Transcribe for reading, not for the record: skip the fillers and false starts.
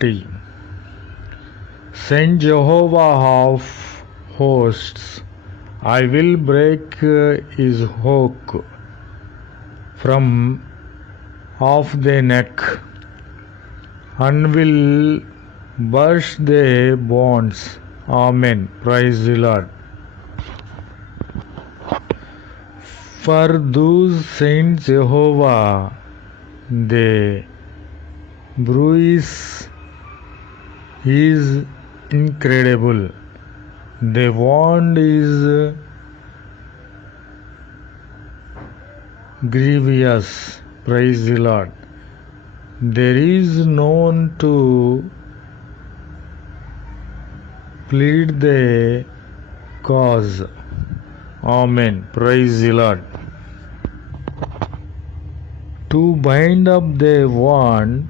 30. Saint Jehovah of hosts, I will break his yoke from off their neck, and will burst their bonds. Amen. Praise the Lord. For those Saint Jehovah, the bruise is incredible. The wound is grievous. Praise the Lord. There is none to plead the cause. Amen. Praise the Lord. To bind up the wound,